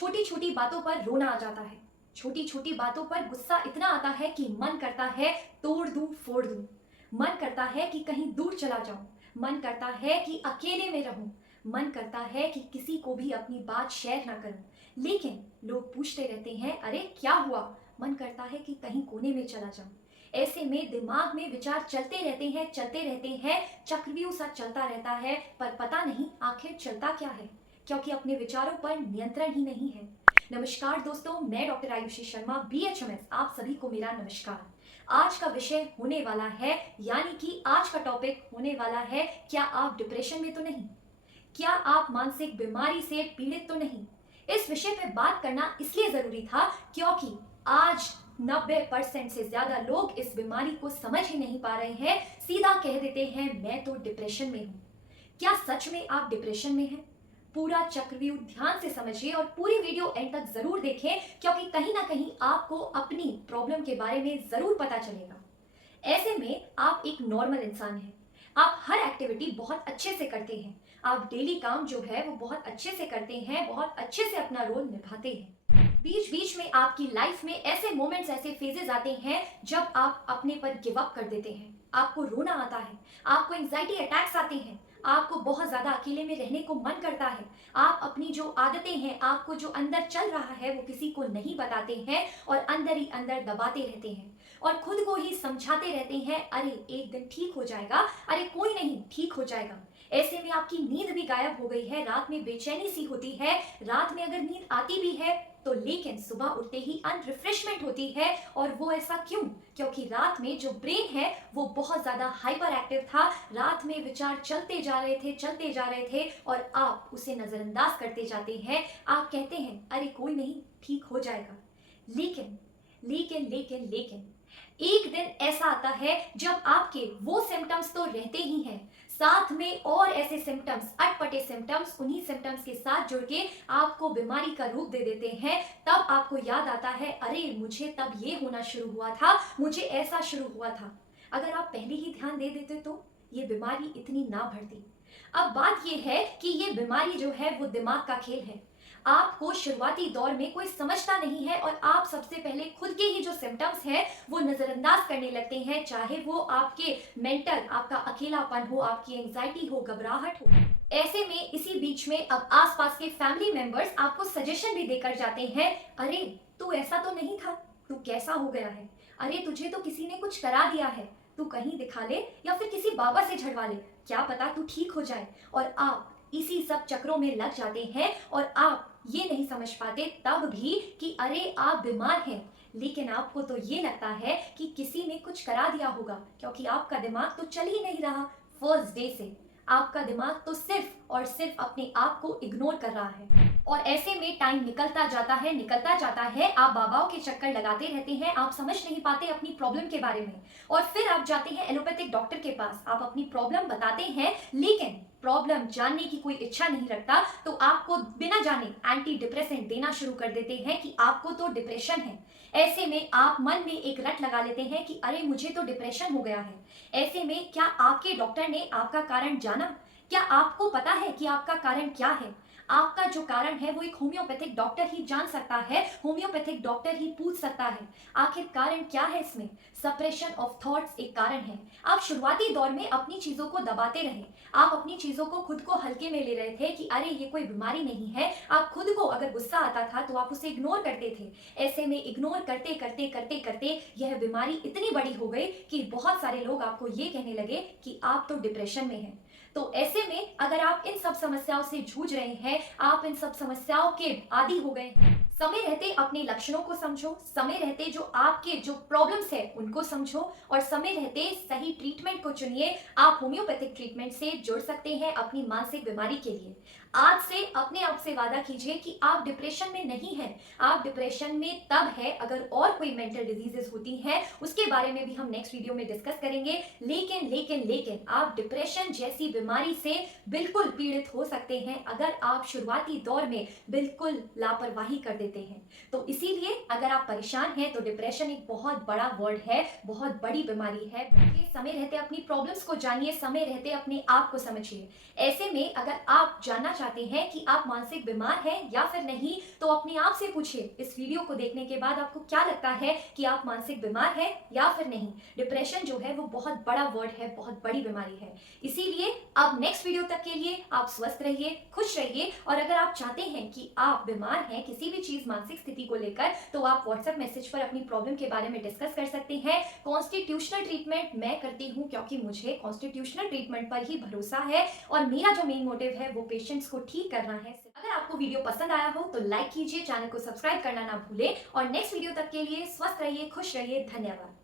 छोटी छोटी बातों पर रोना आ जाता है। छोटी छोटी बातों पर गुस्सा इतना आता है कि मन करता है तोड़ दूं फोड़ दूं। मन करता है कि कहीं दूर चला जाऊं। मन करता है कि अकेले में रहूं। मन करता है कि किसी को भी अपनी बात शेयर ना करूं। लेकिन लोग पूछते रहते हैं, अरे क्या हुआ? मन करता है कि कहीं कोने में चला जाऊं। ऐसे में दिमाग में विचार चलते रहते हैं, चक्रव्यूह सा चलता रहता है, पर पता नहीं आखिर चलता क्या है, क्योंकि अपने विचारों पर नियंत्रण ही नहीं है। नमस्कार दोस्तों, मैं डॉक्टर आयुषी शर्मा BHMS, आप सभी को मेरा नमस्कार। आज का विषय होने वाला है, यानी कि आज का टॉपिक होने वाला है, क्या आप डिप्रेशन में तो नहीं? क्या आप मानसिक बीमारी से पीड़ित तो नहीं? इस विषय पे बात करना इसलिए जरूरी था क्योंकि आज 90% से ज्यादा लोग इस बीमारी को समझ ही नहीं पा रहे हैं, सीधा कह देते हैं मैं तो डिप्रेशन में हूं। क्या सच में आप डिप्रेशन में हैं? पूरा चक्रव्यूह ध्यान से समझिए और पूरी वीडियो एंड तक जरूर देखें, क्योंकि कहीं ना कहीं आपको अपनी प्रॉब्लम के बारे में जरूर पता चलेगा। ऐसे में आप एक नॉर्मल इंसान हैं। आप हर एक्टिविटी बहुत अच्छे से करते हैं। आप डेली काम जो है वो बहुत अच्छे से करते हैं, बहुत अच्छे से अपना रोल निभाते हैं। बीच बीच में आपकी लाइफ में ऐसे मोमेंट्स, ऐसे फेजेस आते हैं जब आप अपने पर गिव अप कर देते हैं। आपको रोना आता है, आपको एंजाइटी अटैक्स आते हैं, आपको बहुत ज्यादा अकेले में रहने को मन करता है। आप अपनी जो आदतें हैं, आपको जो अंदर चल रहा है वो किसी को नहीं बताते हैं और अंदर ही अंदर दबाते रहते हैं और खुद को ही समझाते रहते हैं, अरे एक दिन ठीक हो जाएगा, अरे कोई नहीं ठीक हो जाएगा। ऐसे में आपकी नींद भी गायब हो गई है, रात में बेचैनी सी होती है। रात में अगर नींद आती भी है तो लेकिन सुबह उठते ही अनरिफ्रेशमेंट होती है। और वो ऐसा क्यों? क्योंकि रात में जो ब्रेन है वो बहुत ज्यादा हाइपर एक्टिव था। रात में विचार चलते जा रहे थे और आप उसे नजरअंदाज करते जाते हैं। आप कहते हैं अरे कोई नहीं ठीक हो जाएगा। लेकिन लेकिन लेकिन लेकिन एक दिन ऐसा आता है जब आपके वो सिम्टम्स तो रहते ही हैं, साथ में और ऐसे सिम्टम्स, अटपटे सिम्टम्स, उन्हीं सिम्टम्स के साथ जुड़ के आपको बीमारी का रूप दे देते हैं। तब आपको याद आता है, अरे मुझे तब ये होना शुरू हुआ था, मुझे ऐसा शुरू हुआ था। अगर आप पहले ही ध्यान दे देते तो ये बीमारी इतनी ना बढ़ती। अब बात ये है कि ये बीमारी जो है वो दिमाग का खेल है। आपको शुरुआती दौर में कोई समझता नहीं है और आप सबसे पहले खुद के ही जो सिम्टम्स हैं वो नजरअंदाज करने लगते हैं, चाहे वो आपके मेंटल, आपका अकेलापन हो, आपकी एंजाइटी हो, घबराहट हो। ऐसे में इसी बीच में अब आसपास के फैमिली मेंबर्स आपको सजेशन भी देकर जाते हैं, अरे तू ऐसा तो नहीं था, तू कैसा हो गया है? अरे तुझे तो किसी ने कुछ करा दिया है, तू कहीं दिखा ले या फिर किसी बाबा से झड़वा ले, क्या पता तू ठीक हो जाए। और आप इसी सब चक्रों में लग जाते हैं और आप ये नहीं समझ पाते तब भी कि अरे आप बीमार हैं। लेकिन आपको तो ये लगता है कि किसी ने कुछ करा दिया होगा, क्योंकि आपका दिमाग तो चल ही नहीं रहा। फर्स्ट डे से आपका दिमाग तो सिर्फ और सिर्फ अपने आप को इग्नोर कर रहा है। और ऐसे में टाइम निकलता जाता है, आप बाबाओं के चक्कर लगाते रहते हैं, आप समझ नहीं पाते अपनी प्रॉब्लम के बारे में। और फिर आप जाते हैं एलोपैथिक डॉक्टर के पास, आप अपनी प्रॉब्लम बताते हैं, लेकिन प्रॉब्लम जानने की कोई इच्छा नहीं रखता, तो आपको बिना जाने एंटी डिप्रेसेंट देना शुरू कर देते हैं कि आपको तो डिप्रेशन है। ऐसे में आप मन में एक रट लगा लेते हैं कि अरे मुझे तो डिप्रेशन हो गया है। ऐसे में क्या आपके डॉक्टर ने आपका कारण जाना? क्या आपको पता है कि आपका कारण क्या है? आपका जो कारण है वो एक होम्योपैथिक डॉक्टर ही जान सकता है, होम्योपैथिक डॉक्टर ही पूछ सकता है। आखिर कारण क्या है इसमें? सप्रेशन ऑफ थॉट्स एक कारण है। आप शुरुआती दौर में अपनी चीजों को दबाते रहे, आप अपनी चीजों को खुद को हल्के में ले रहे थे कि अरे ये कोई बीमारी नहीं है। आप खुद को अगर गुस्सा आता था तो आप उसे इग्नोर करते थे। ऐसे में इग्नोर करते करते करते करते यह बीमारी इतनी बड़ी हो गई कि बहुत सारे लोग आपको ये कहने लगे कि आप तो डिप्रेशन में हैं। तो ऐसे में अगर आप इन सब समस्याओं से जूझ रहे हैं, आप इन सब समस्याओं के आदी हो गए हैं, समय रहते अपने लक्षणों को समझो, समय रहते जो आपके जो प्रॉब्लम्स है उनको समझो और समय रहते सही ट्रीटमेंट को चुनिए। आप होम्योपैथिक ट्रीटमेंट से जुड़ सकते हैं अपनी मानसिक बीमारी के लिए। आज से अपने आप से वादा कीजिए कि आप डिप्रेशन में नहीं हैं। आप डिप्रेशन में तब है अगर और कोई मेंटल डिजीजेस होती हैं, उसके बारे में भी हम नेक्स्ट वीडियो में डिस्कस करेंगे। लेकिन लेकिन लेकिन आप डिप्रेशन जैसी बीमारी से बिल्कुल पीड़ित हो सकते हैं अगर आप शुरुआती दौर में बिल्कुल लापरवाही कर देते हैं। तो इसीलिए अगर आप परेशान हैं तो डिप्रेशन एक बहुत बड़ा वर्ड है, बहुत बड़ी बीमारी है। समय रहते अपनी प्रॉब्लम्स को जानिए, समय रहते अपने आप को समझिए। ऐसे में अगर आप जानना चाहते हैं कि आप मानसिक बीमार हैं या फिर नहीं, तो अपने आप से पूछिए इस वीडियो को देखने के बाद आपको क्या लगता है कि आप मानसिक बीमार हैं या फिर नहीं। डिप्रेशन जो है वो बहुत बड़ा वर्ड है, बहुत बड़ी बीमारी है। इसीलिए अब नेक्स्ट वीडियो तक के लिए आप स्वस्थ रहिए, खुश रहिए, और अगर आप चाहते हैं कि आप बीमार हैं किसी भी चीज मानसिक स्थिति को लेकर, तो आप व्हाट्सएप मैसेज पर अपनी प्रॉब्लम के बारे में डिस्कस कर सकते हैं। कॉन्स्टिट्यूशनल ट्रीटमेंट मैं करती हूँ क्योंकि मुझे कॉन्स्टिट्यूशनल ट्रीटमेंट पर ही भरोसा है और मेरा जो मेन मोटिव है वो पेशेंट्स को ठीक करना है। अगर आपको वीडियो पसंद आया हो तो लाइक कीजिए, चैनल को सब्सक्राइब करना ना भूलें, और नेक्स्ट वीडियो तक के लिए स्वस्थ रहिए, खुश रहिए। धन्यवाद।